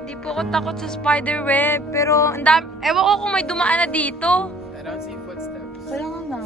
Hindi po ako takot sa spider web, pero ewan ko kung may dumaan na dito. I don't see footsteps. Kaya nga na.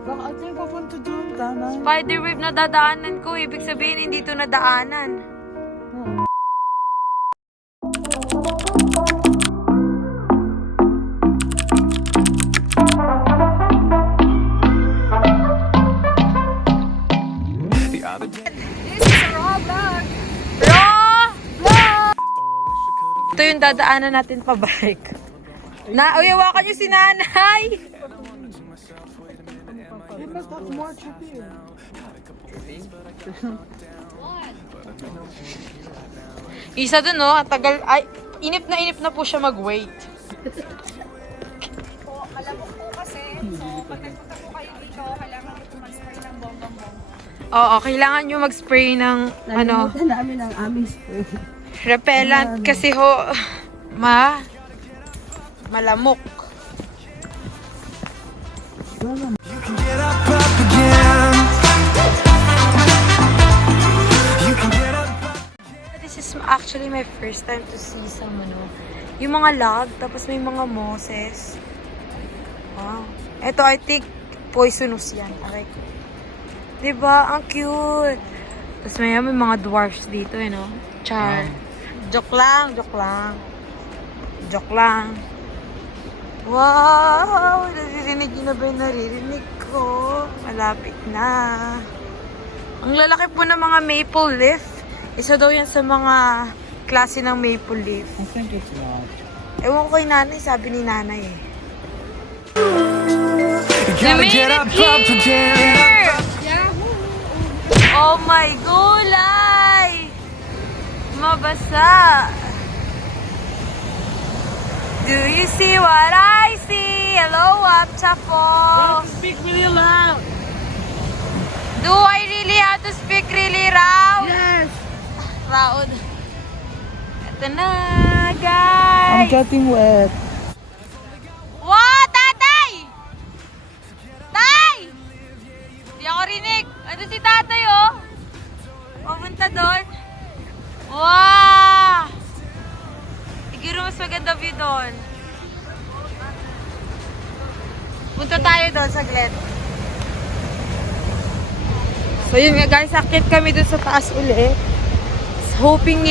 Baka tayo papunta doon, tama? Spider web na dadaanan ko, ibig sabihin hindi ito nadaanan. Ito yung dadaanan natin pabalik. Hawakan niyo si nanay! But that's more trippy. Isa dun, no? Tagal, ay, inip na po siya mag-wait. Po, alam mo po kasi, so pag nagpunta po kayo dito, kailangan mo mag-spray ng bombang-bong. Oo, kailangan nyo mag-spray ng, Nalimutan namin ang aming spray. repellent kasi malamok. This is actually my first time to see some, yung mga log, tapos may mga mosses. Wow. Ito, I think, poisonous yan. Aray ko. Diba? Ang cute. Tapos may mga dwarfs dito, Char. Joke lang, joke lang. Joke lang. Wow! Naririnig yun na ba yung naririnig ko? Malapit na. Ang lalaki po ng mga maple leaf. Isa daw yan sa mga klase ng maple leaf. I think it's not. Ewan ko kay nanay, sabi ni nanay eh. We made it here! Oh my gulay! Mabasa! Do you see what I see? Hello, Apchafo! Speak really loud! Do I really have to speak really loud? Yes! Loud. Ito na, I'm guys! getting wet. Wow, tatay! Tay! Hindi ako rinig. Ano si tatay, oh? Pupunta doon. Wow! Siguro mas maganda view doon. Punta tayo doon saglit. So yun nga guys, akit kami doon sa taas ulit. Hoping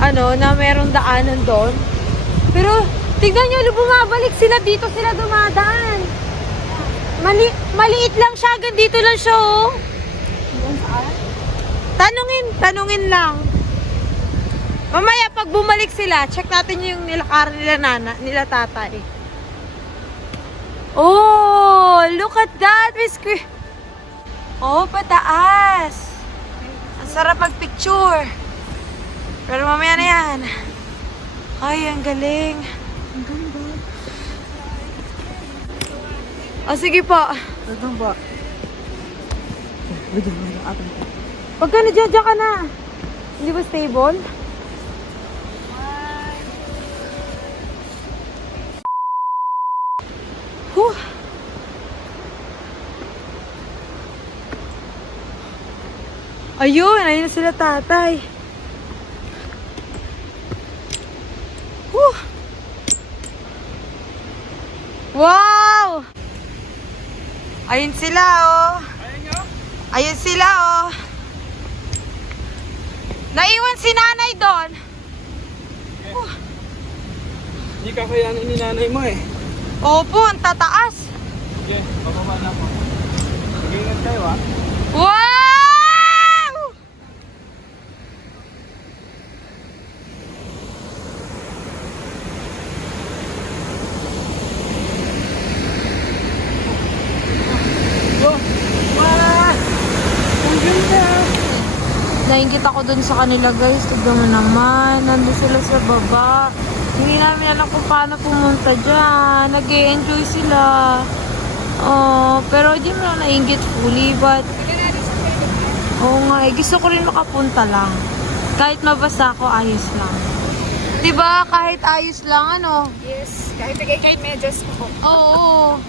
na merong daanan doon. Pero tignan nyo, bumabalik sila dito, sila dumadaan. Maliit lang siya, hanggang dito lang siya, oh. Tanungin lang. Mamaya, pag bumalik sila, check natin yung nilakaran nila tatay. Oh, look at that, Miss Queen. Oh, pataas. Ang sarap magpicture. Pero mamaya na yan. Ay, ang galing. Ang ganda. O, sige po. Saan ba? Wait, atin ko. Pagka nadyan ka na. Hindi ba stable? Huh. Ayun na sila tatay. Huh. Wow! Ayun sila, oh. Ayun sila, oh. Naiwan si nanay doon. Hindi kakayanin ni nanay mo eh. Opo, ang tataas. Sige, bababa na po. Mag-ingat kayo ah. Wow! Ang ganda! Nainggit ako dun sa kanila guys. Tignan mo naman. Nandun sila sa baba. Hindi namin alam kung paano pumunta dyan. Nag-e-enjoy sila. Oh, pero di mo lang nainggit fully. But, oo nga eh. Gusto ko rin makapunta lang. Kahit mabasa ako, ayos lang. Diba? Kahit ayos lang, Yes, kahit nagay medyas ko. Oo.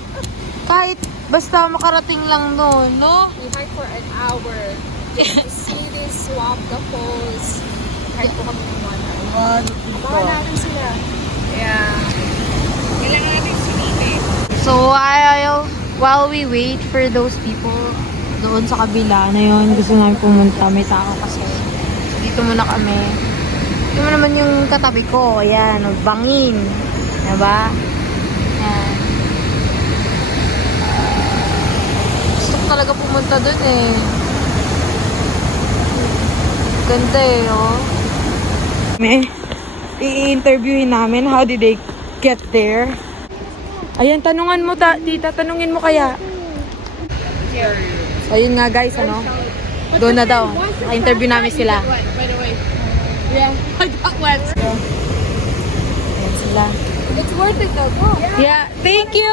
Kahit basta makarating lang doon, no? We hike for an hour just to see the please swap the falls. Kahit po kami ng One, baka natin sila. Yeah. Kailangan natin silipin. So, while we wait for those people doon sa kabila na yun, gusto namin pumunta. May tao kasi. Dito muna kami. Ito mo naman yung katabi ko. Ayan, bangin. Diba? Ayan. Gusto ko talaga pumunta doon eh. Ganda eh, oh. I-interviewin namin. How did they get there? Ayan, tanungan mo, tita. Tanungin mo kaya. Ayun nga, guys, ano? Doon na daw. Naka-interview namin sila. By the way. Yeah, I got wet. Ayan sila. It's worth it though. Go. Yeah, thank you!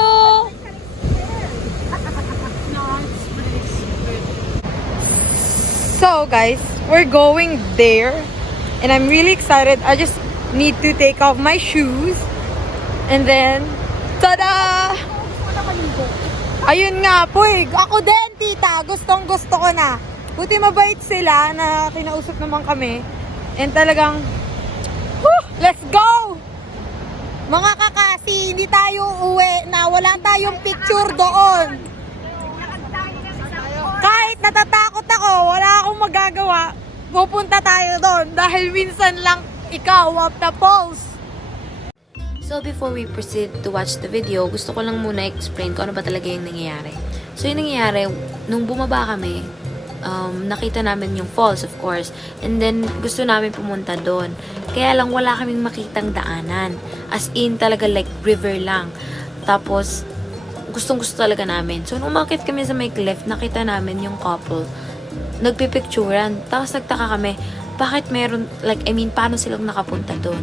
So, guys, we're going there. And I'm really excited. I just need to take off my shoes. And then, tada! Ayun nga po eh. Ako din, tita. Gustong gusto ko na. Buti mabait sila na kinausap naman kami. And talagang, let's go! Mga kakasi, hindi tayo uwi na wala tayong picture doon. Kahit natatakot ako, wala akong magagawa. Pupunta tayo doon dahil minsan lang ikaw up the falls. So before we proceed to watch the video, gusto ko lang muna explain kung ano ba talaga yung nangyayari. So yung nangyayari, nung bumaba kami, nakita namin yung falls of course. And then gusto namin pumunta doon. Kaya lang wala kaming makitang daanan. As in talaga like river lang. Tapos gustong gusto talaga namin. So nung umakit kami sa may cliff, nakita namin yung couple nagpipicturan. Tapos nagtaka kami, bakit meron, like, I mean, paano silang nakapunta doon?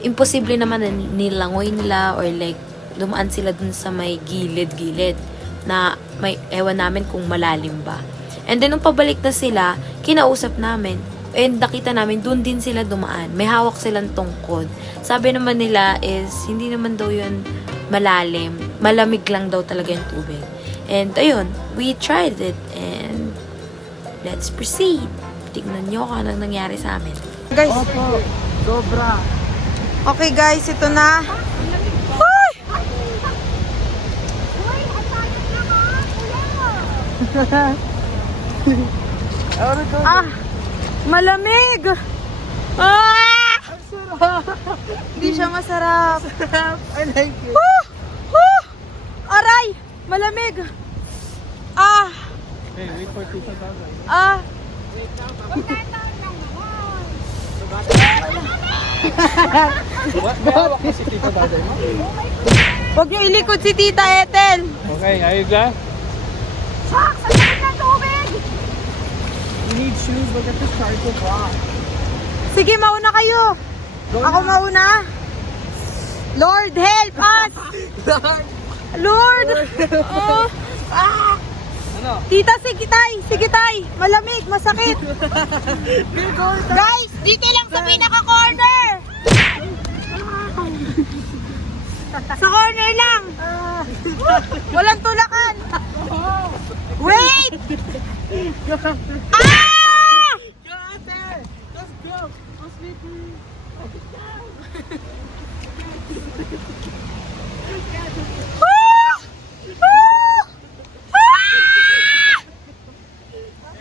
Imposible naman na nilangoy nila or like, dumaan sila dun sa may gilid-gilid na may, ewan namin kung malalim ba. And then, nung pabalik na sila, kinausap namin. And nakita namin, dun din sila dumaan. May hawak silang tungkod. Sabi naman nila is, hindi naman daw yun malalim. Malamig lang daw talaga yung tubig. And ayun, we tried it and let's proceed. Tignan nyo kung anong nangyari sa amin. Guys, Opo, sobra. okay guys, ito na. Ah, malamig. Ah! Hindi siya masarap. I like it. Aray, malamig. Ah, Hey, wait for Tita Gaga. ah. What? May hawak mo si Tita Gaga mo? Huwag niyo ilikod si Tita Ethel. Okay, ayos You need shoes. Look at this charcoal block. Sige, mauna kayo. Ako mauna. Lord, help us. Lord. Oh. Ah. Ano? Tita, sige tay. Malamig, masakit. Guys, dito lang sa pinaka-corner. Sa corner lang. Walang tulakan. Wait! Ah! Go out there. Let's go. Let's make me.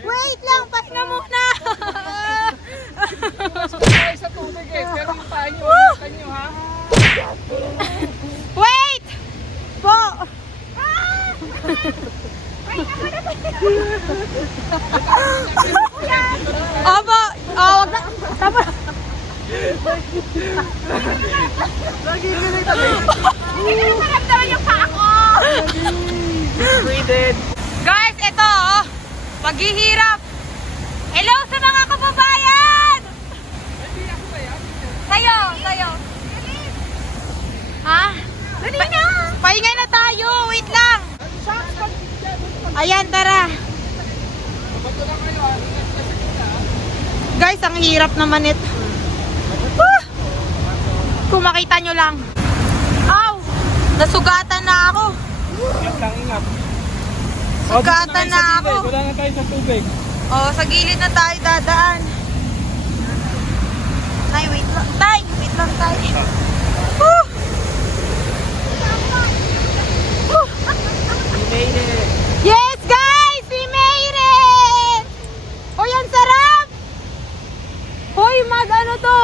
Wait lang, pahinga muna. Ay, sa tubig eh. Pero yung paa nyo, hanakan nyo ha. Wait! Po! Opo! Oh, wag na. Tapos. Guys, ito oh. Paghihirap. Hello sa mga kababayan! Sayo. Ha? Dali na! Pahinga na tayo. Wait lang. Ayan, tara. Guys, ang hirap naman ito. Kung makita nyo lang. Aw! Nasugatan na ako. Ingat lang, ingat. Sugatan na ako. Wala na tayo sa tubig. Oh, sa gilid na tayo dadaan. Tay, wait lang. Tay, wait lang tayo. Woo! Woo! We made it. Yes, guys! We made it! Hoy, ang sarap! Hoy, ano to?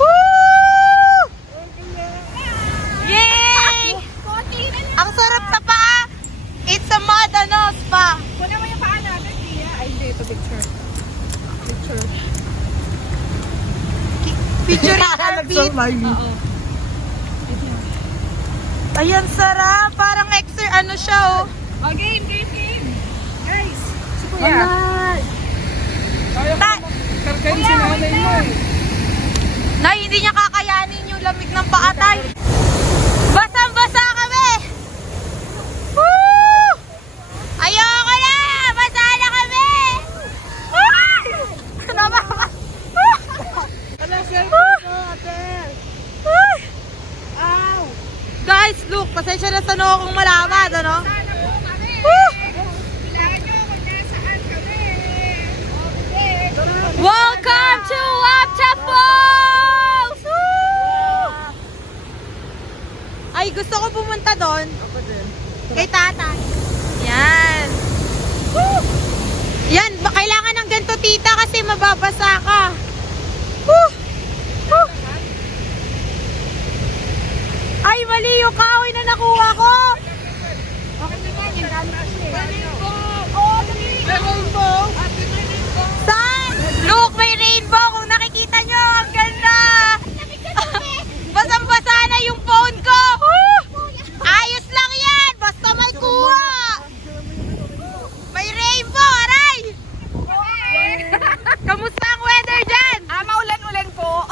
Woo! Yay! Ang sarap sa paa! It's a mud, spa. Kuna mo yung paa natin, Tia. Ay, hindi. Ito, picture. Picture. Featuring our feet. Oo. Ayan, sarap. Parang siya, oh. Oh, game. Guys, si Kuya. Kaya ko naman kargahin si nanay mo eh. Nay, hindi niya kakayanin yung lamig ng paatay. Basang-basa kami! Woo! Ayoko na! Basa na kami! Wala, selfie ko, ate. Ow! Guys, look, pasensya na sa noo kong malawad, ano? Sana po kami. Woo! Kailangan nyo kung nasaan kami. Okay. Welcome to Wapta Falls! Woo! Ay, gusto ko pumunta doon. Ako din. Kay tatay. Yan. Woo! Yan, kailangan ng ganito tita kasi mababasa ka. Woo! Woo! Ay, mali yung kahoy na nakuha ko. Okay naman, yung dami kasi. Rainbow. Saan? Look, may rainbow. Kung nakikita nyo, ang ganda. Basang-basa na yung phone ko. Woo! Ayos lang yan. Basta may kuha. May rainbow, aray. Kamusta ang weather dyan? Maulan-ulan po.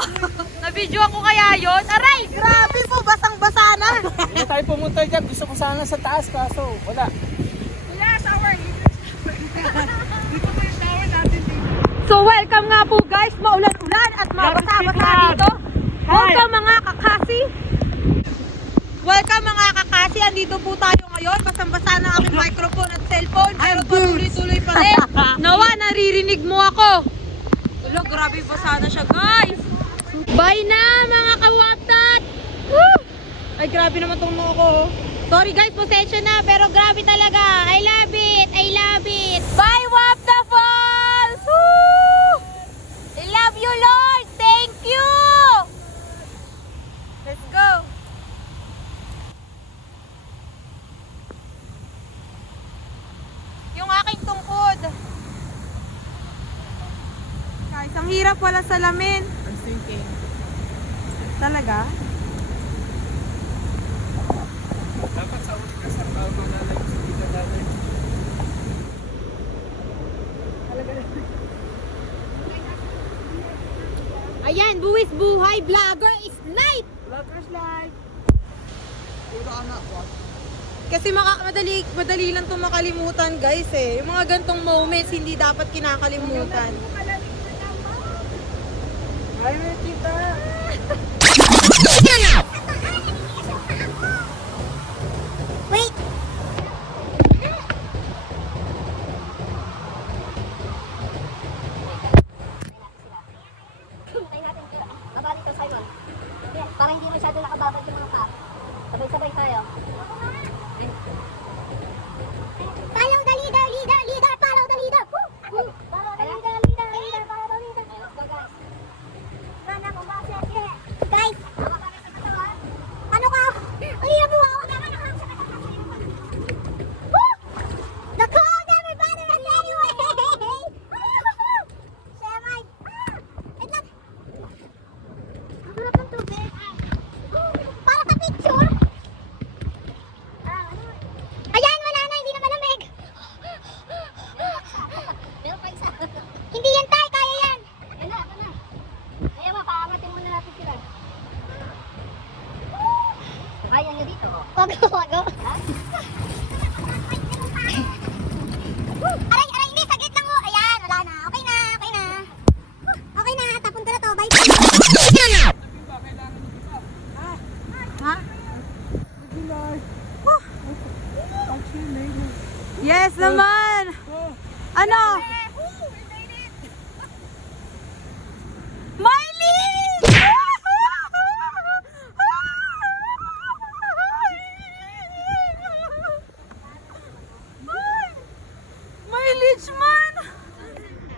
Nabidyoan ko kaya yon. Aray, grabe po. Basang-basa na. Hindi tayo pumunta dyan. Gusto ko sana sa taas kaso wala. Wala, shower. Dito po yung shower natin dito. So welcome nga po guys, maulan-ulan at mabasa-basa dito. Welcome mga kakasi. Welcome mga kakasi, andito po tayo ngayon. Basang-basa na aking microphone at cellphone pero tuloy-tuloy pa rin. Nawa, naririnig mo ako. Wala, grabe basa na siya guys. Bye na mga kawaptat. Woo! Ay grabe naman tong noo ko. Sorry guys, pasensya na pero grabe talaga. I love it, I love it. Bye Wapta Falls! Woo! I love you Lord, thank you! Let's go! Yung aking tungkod. Guys, ang hirap wala salamin. I'm thinking. Talaga? Dapat sa uli ka sa bago na lang sa kita natin. Ayan, buwis buhay, vlogger is light! Vloggers live! Puro anak ko. Kasi madali lang itong makalimutan guys eh. Yung mga gantong moments hindi dapat kinakalimutan. Ay, may tita! Wait! Hintayin natin sila. Baba dito, Simon. Para hindi masyado nakababad yung mga car. Sabay-sabay tayo. Follow the leader, leader, leader, follow the leader. Woo! Follow the leader, leader, leader, follow the leader. Let's go, guys. Run ako, boss. Yeah. Guys! Ano ka?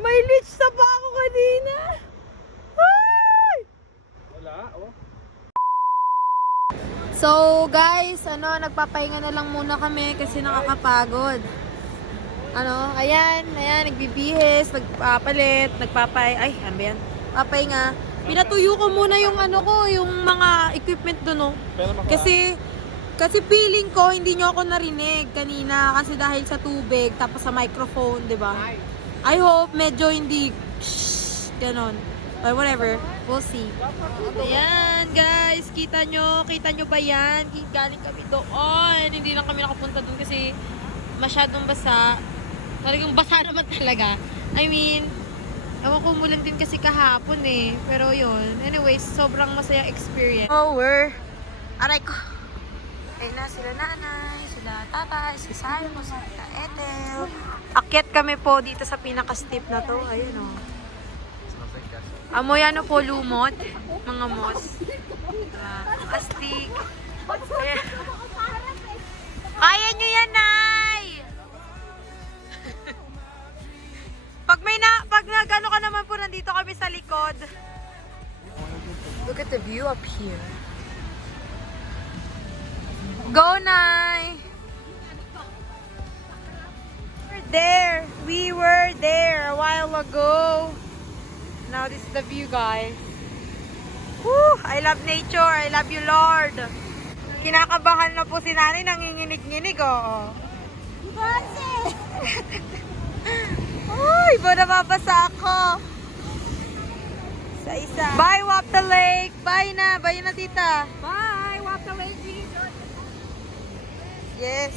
May leech na pa ako kanina. Ay! Wala, oh. So guys, nagpapahinga na lang muna kami kasi nakakapagod. Ayan, nagbibihis, nagpapalit, ay, ano ba yan? Papahinga. Pinatuyo ko muna yung yung mga equipment doon, Pero Kasi feeling ko hindi nyo ako narinig kanina kasi dahil sa tubig tapos sa microphone, 'di ba? I hope medyo hindi ganon. But whatever, we'll see. Ayan, guys, kita nyo ba yan? Galing kami doon. Hindi lang kami nakapunta doon kasi masyadong basa. Talagang basa naman talaga. I mean, ewan ko mulan din kasi kahapon eh. Pero yun, anyways, sobrang masayang experience. Aray ko. Ayun na, sila nanay, sila tatay, si Simon, si Tita Ethel. Akyat kami po dito sa pinaka-steep na to. Ayun o. Amoy po, lumot. Mga moss. Astig. Ayan. Kaya nyo yan, Nay! Pag nagano ka naman po, nandito kami sa likod. Look at the view up here. Go, Nay! We were there a while ago. Now this is the view, guys. Woo! I love nature. I love you, Lord. Kinakabahan na po si nanay, nanginginig-nginig, oh. Uy, ba nababasa ako. Isa. Bye, Wapta Lake. Bye na. Bye na, tita. Bye! Wapta Lake. Yes.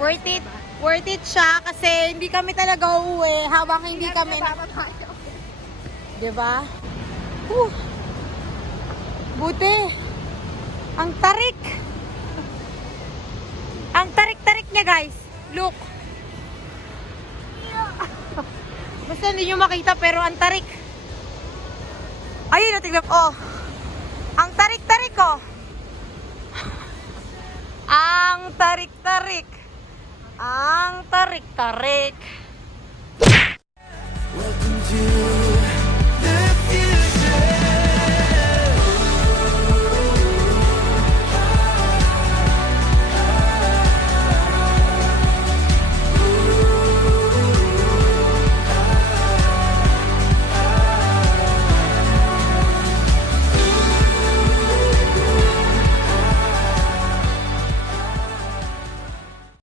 Worth it. Worth it siya kasi hindi kami talaga uuwi habang hindi kami diba? Buti. Ang tarik. Ang tarik-tarik niya, guys. Look. Basta hindi nyo makita pero ang tarik. Ayun, tignan. Oh. Ang tarik-tarik, oh. Ang tarik-tarik. Ang tarik-tarik.